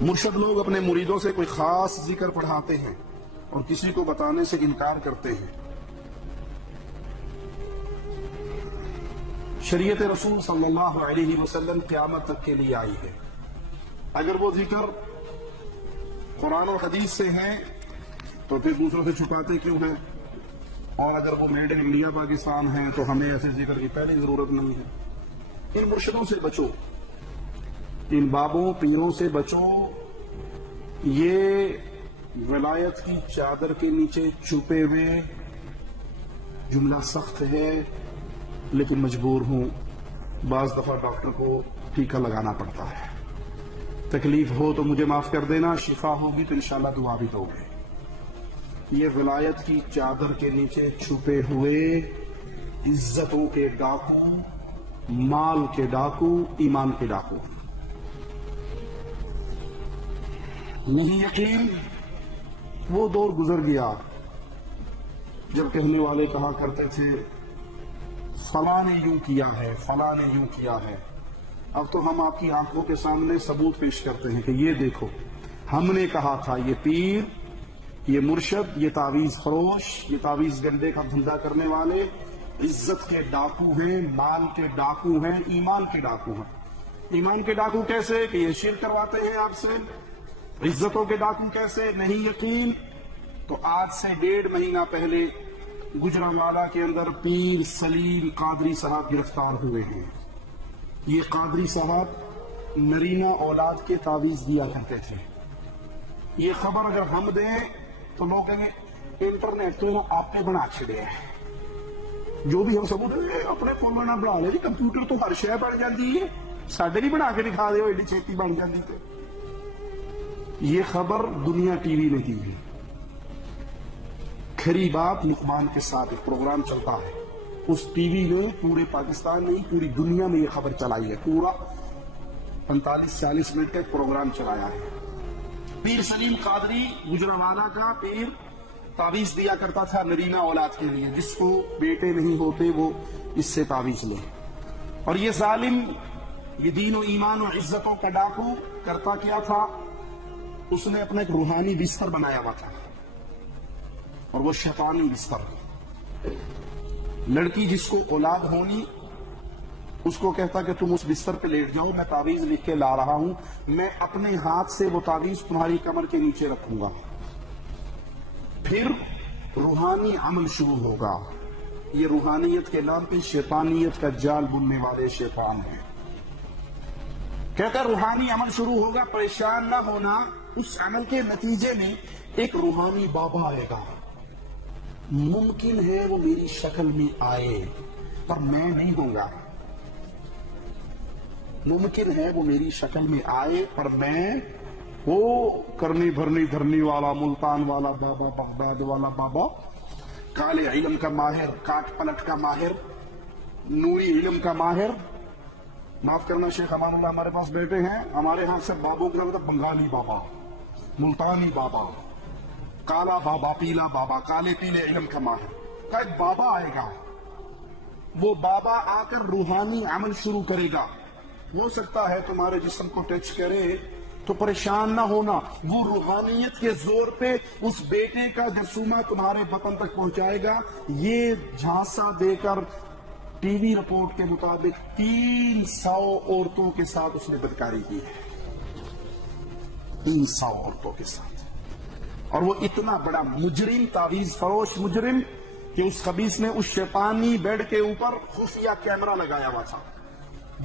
مرشد لوگ اپنے مریدوں سے کوئی خاص ذکر پڑھاتے ہیں اور کسی کو بتانے سے انکار کرتے ہیں۔ شریعت رسول صلی اللہ علیہ وسلم قیامت تک کے لیے آئی ہے۔ اگر وہ ذکر قرآن اور حدیث سے ہیں تو پھر دوسروں سے چھپاتے کیوں ہیں؟ اور اگر وہ میڈ ان انڈیا پاکستان ہیں تو ہمیں ایسے ذکر کی پہلی ضرورت نہیں ہے۔ ان مرشدوں سے بچو، ان بابوں پیروں سے بچو۔ یہ ولایت کی چادر کے نیچے چھپے ہوئے، جملہ سخت ہے لیکن مجبور ہوں، بعض دفعہ ڈاکٹر کو ٹیکہ لگانا پڑتا ہے۔ تکلیف ہو تو مجھے معاف کر دینا، شفا ہوگی تو انشاءاللہ دعا بھی دو گے۔ یہ ولایت کی چادر کے نیچے چھپے ہوئے عزتوں کے ڈاکو، مال کے ڈاکو، ایمان کے ڈاکو۔ نہیں یقین؟ وہ دور گزر گیا جب کہنے والے کہا کرتے تھے فلاں نے یوں کیا ہے، فلاں نے یوں کیا ہے۔ اب تو ہم آپ کی آنکھوں کے سامنے ثبوت پیش کرتے ہیں کہ یہ دیکھو، ہم نے کہا تھا یہ پیر، یہ مرشد، یہ تعویذ فروش، یہ تعویذ گنڈے کا دھندا کرنے والے عزت کے ڈاکو ہیں، مال کے ڈاکو ہیں، ایمان کے ڈاکو ہیں۔ ایمان کے ڈاکو کیسے کہ یہ شرک کرواتے ہیں آپ سے؟ عزتوں کے ڈاکو کیسے؟ نہیں یقین؟ تو آج سے 1.5 مہینہ پہلے گجرانوالہ کے اندر پیر سلیم قادری صاحب گرفتار ہوئے ہیں۔ یہ قادری صاحب نرینہ اولاد کے تعویذ دیا کرتے تھے۔ یہ خبر اگر ہم دیں تو لوگ کہیں گے انٹرنیٹ تو آپ نے بنا چھڑے ہیں۔ جو بھی ہم ثبوت دیں اپنے فون میں نہ بنا لے، کمپیوٹر تو ہر شے بن جاتی ہے، ساڈے نہیں بنا کے دکھا دے ایڈی چھیتی بن جاتی تھے۔ یہ خبر دنیا ٹی وی نے دی ہے۔ کھری بات لقمان کے ساتھ ایک پروگرام چلتا ہے، اس ٹی وی نے پورے پاکستان نہیں پوری دنیا میں یہ خبر چلائی ہے، پورا 45-40 منٹ کا ایک پروگرام چلایا ہے۔ پیر سلیم قادری گجرانوالہ کا پیر تعویذ دیا کرتا تھا نرینہ اولاد کے لیے، جس کو بیٹے نہیں ہوتے وہ اس سے تعویذ لے۔ اور یہ ظالم، یہ دین و ایمان و عزتوں کا ڈاکو کرتا کیا تھا؟ اس نے اپنا ایک روحانی بستر بنایا ہوا تھا، اور وہ شیطانی بستر۔ لڑکی جس کو اولاد ہونی اس کو کہتا کہ تم اس بستر پہ لیٹ جاؤ، میں تعویذ لکھ کے لا رہا ہوں، میں اپنے ہاتھ سے وہ تعویذ تمہاری کمر کے نیچے رکھوں گا۔ پھر روحانی عمل شروع ہوگا۔ یہ روحانیت کے نام پہ شیطانیت کا جال بننے والے شیطان ہیں۔ کہتا روحانی عمل شروع ہوگا، پریشان نہ ہونا، اس عمل کے نتیجے میں ایک روحانی بابا آئے گا، ممکن ہے وہ میری شکل میں آئے پر میں نہیں ہوں گا، ممکن ہے وہ میری شکل میں آئے پر میں وہ کرنی بھرنی دھرنی والا، ملتان والا بابا، بغداد والا بابا، کالے علم کا ماہر، کاٹ پلٹ کا ماہر، نوری علم کا ماہر۔ معاف کرنا شیخ امان اللہ ہمارے پاس بیٹے ہیں، ہمارے ہاں سے بابوں کا مطلب بنگالی بابا، ملتانی بابا، کالا بابا، پیلا بابا، کالے پیلے علم کا ماہر کا ایک بابا آئے گا۔ وہ بابا آ کر روحانی عمل شروع کرے گا۔ ہو سکتا ہے تمہارے جسم کو ٹچ کرے تو پریشان نہ ہونا، وہ روحانیت کے زور پہ اس بیٹے کا جرثومہ تمہارے بطن تک پہنچائے گا۔ یہ جھانسا دے کر ٹی وی رپورٹ کے مطابق 300 عورتوں کے ساتھ اس نے بدکاری کی ہے، 300 عورتوں کے ساتھ۔ اور وہ اتنا بڑا مجرم، تعویذ فروش مجرم، کہ اس خبیث نے اس شیطانی بیڈ کے اوپر خفیہ کیمرہ لگایا ہوا تھا۔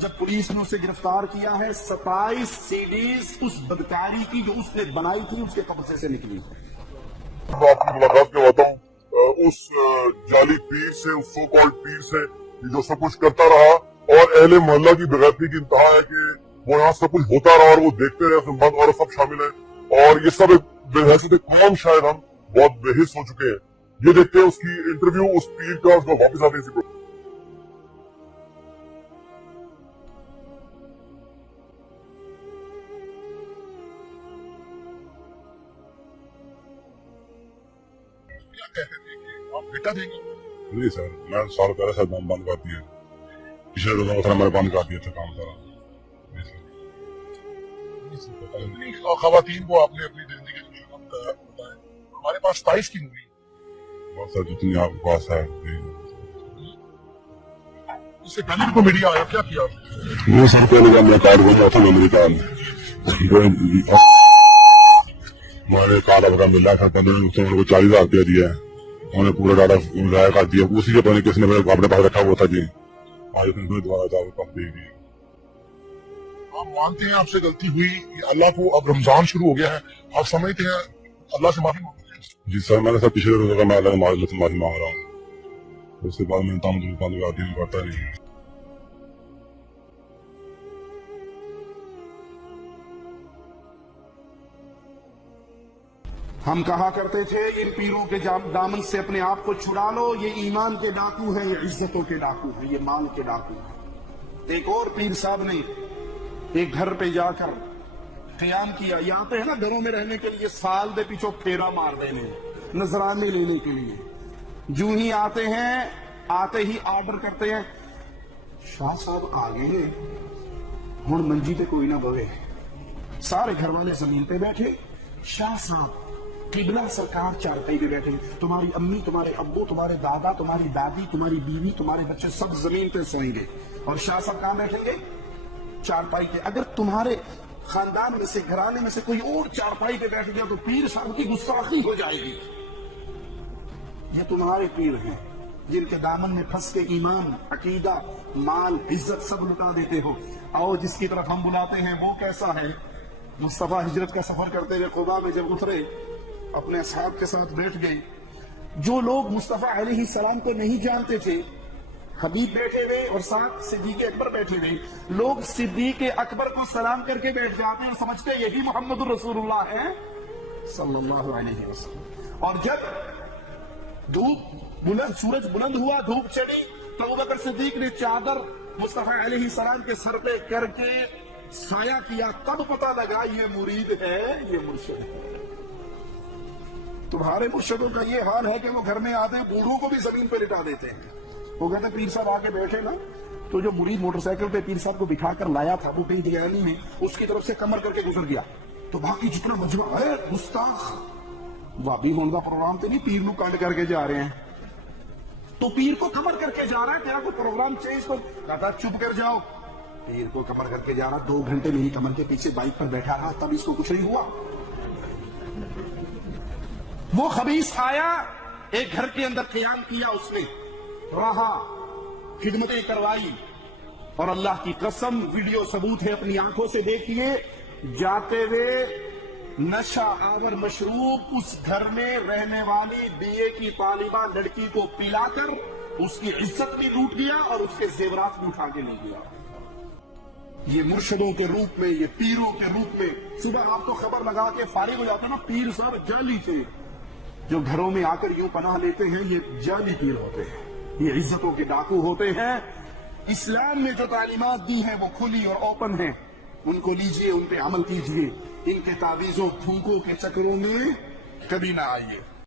جب پولیس نے اسے گرفتار کیا ہے، 27 CDs اس بدکاری کی جو اس نے بنائی تھی اس کے قبضے سے نکلی۔ میں آپ کی ملاقات کرواتا ہوں اس جعلی پیر سے، اس سو کالڈ پیر سے، جو سب کچھ کرتا رہا، اور اہل محلہ کی بغیرتی کی انتہا ہے کہ وہ یہاں سب کچھ ہوتا رہا اور وہ دیکھتے رہے، اس میں مرد عورت سب شامل ہیں، اور یہ سب بحیثیت قوم شاید ہم بہت بے حس ہو چکے ہیں۔ یہ دیکھتے ہیں اس کی انٹرویو اس پیر کا، اس کا واپس آتے ہیں اسی کو۔ آپ بیٹا دیں گے؟ جی سر، میں سال پہلے سے بند کر دیا، پچھلے روزوں میں میں نے بند کر دیا تھا کام سارا۔ سے پتہ نہیں، اور خواتین کو اپنے اپنی زندگی کا شغل بتائیں. ہمارے پاس 27 کی مووی بہت ساری جتنی آپ کے پاس ہے. اس سے پہلے بھی کوئی میڈیا آیا کیا کیا؟ وہ سر پہلے کا ملاقات ہوا تھا امریکہ میں. ہمارے کارڈ وغیرہ مل رہا تھا 15 کو 40,000 روپیہ دیا ہے. انہوں نے پورا ڈاٹا ضائع کر دیا. اسی کے پہلے کسی نے اپنے پاس رکھا ہوا تھا جی. آج دوبارہ پاس دے دی. آپ مانتے ہیں آپ سے غلطی ہوئی، اللہ کو اب رمضان شروع ہو گیا ہے، آپ سمجھتے ہیں اللہ سے معافی مانگتے ہیں؟ جی سر، میں نے سب پچھلے روزہ میں اللہ سے معافی مانگ رہا ہوں. اس کے بعد میں تعلقات نہیں کرتا نہیں. ہم کہا کرتے تھے ان پیروں کے دامن سے اپنے آپ کو چھڑا لو، یہ ایمان کے ڈاکو ہیں، یہ عزتوں کے ڈاکو ہیں، یہ مال کے ڈاکو ہیں. ایک اور پیر صاحب نے ایک گھر پہ جا کر قیام کیا. یہ آتے ہیں نا گھروں میں رہنے کے لیے، سال دے پیچھو پھیرا مار دینے، نذرانے لینے کے لیے. جو ہی آتے ہیں آتے ہی آرڈر کرتے ہیں، شاہ صاحب آگے ہیں ہن منجی تے کوئی نہ بوے. سارے گھر والے زمین پہ بیٹھے، شاہ صاحب قبلہ سرکار چارپائی پہ بیٹھے. تمہاری امی، تمہارے ابو، تمہارے دادا، تمہاری دادی، تمہاری بیوی، تمہارے بچے سب زمین پہ سوئیں گے اور شاہ صاحب کہاں بیٹھیں گے؟ چارپائی پہ. اگر تمہارے خاندان میں سے، گھرانے میں سے کوئی اور چارپائی پہ بیٹھ گیا تو پیر صاحب کی گستاخی ہو جائے گی. یہ تمہارے پیر ہیں جن کے دامن میں پھنس کے ایمان، عقیدہ، مال، عزت سب لٹا دیتے ہو. آؤ جس کی طرف ہم بلاتے ہیں وہ کیسا ہے؟ مصطفیٰ ہجرت کا سفر کرتے ہوئے قباء میں جب اترے، اپنے اصحاب کے ساتھ بیٹھ گئے. جو لوگ مصطفیٰ علیہ السلام کو نہیں جانتے تھے، حبیب بیٹھے ہوئے اور ساتھ صدیق اکبر بیٹھے ہوئے، لوگ صدیق اکبر کو سلام کر کے بیٹھ جاتے ہیں اور سمجھتے ہیں یہی محمد الرسول اللہ ہے صلی اللہ علیہ وسلم. اور جب سورج بلند ہوا، دھوپ چڑھی، تو ابوبکر صدیق نے چادر مصطفیٰ علیہ السلام کے سر پہ کر کے سایہ کیا. تب پتہ لگا یہ مرید ہے، یہ مرشد ہے. تمہارے مرشدوں کا یہ حال ہے کہ وہ گھر میں آتے ہیں بوڑھوں کو بھی زمین پہ لٹا دیتے ہیں. وہ کہتے ہیں پیر صاحب آ کے بیٹھے نا، تو جو مرید موٹر سائیکل پہ پیر صاحب کو بٹھا کر لایا تھا وہ کہیں دیانی میں اس کی طرف سے کمر کر کے گزر گیا. تو باقی جتنا مجمع ہے گستاخ وابی ہون کا پروگرام تو نہیں، پیر نو کانڈ کر کے جا رہے ہیں. تو پیر کو کمر کر کے جا رہا ہے، تیرا کوئی پروگرام چینج کر. کہتا چپ کر جاؤ. پیر کو کمر کر کے جا رہا، 2 گھنٹے میری کمر کے پیچھے بائک پر بیٹھا رہا، تب اس کو کچھ نہیں ہوا. وہ خبیث آیا، ایک گھر کے اندر قیام کیا، اس نے رہا، خدمتیں کروائی، اور اللہ کی قسم ویڈیو ثبوت ہے، اپنی آنکھوں سے دیکھیے، جاتے ہوئے نشہ آور مشروب اس گھر میں رہنے والی BA کی طالبہ لڑکی کو پلا کر اس کی عزت بھی لوٹ گیا اور اس کے زیورات بھی اٹھا کے لے گیا. یہ مرشدوں کے روپ میں، یہ پیروں کے روپ میں. صبح آپ کو خبر لگا کے فارغ ہو جاتا نا، پیر صاحب جعلی تھے. جو گھروں میں آ کر یوں پناہ لیتے ہیں یہ جعلی پیر ہوتے ہیں، یہ عزتوں کے ڈاکو ہوتے ہیں. اسلام میں جو تعلیمات دی ہیں وہ کھلی اور اوپن ہیں، ان کو لیجئے، ان پہ عمل کیجئے. ان کے تعویذوں پھونکوں کے چکروں میں کبھی نہ آئیے.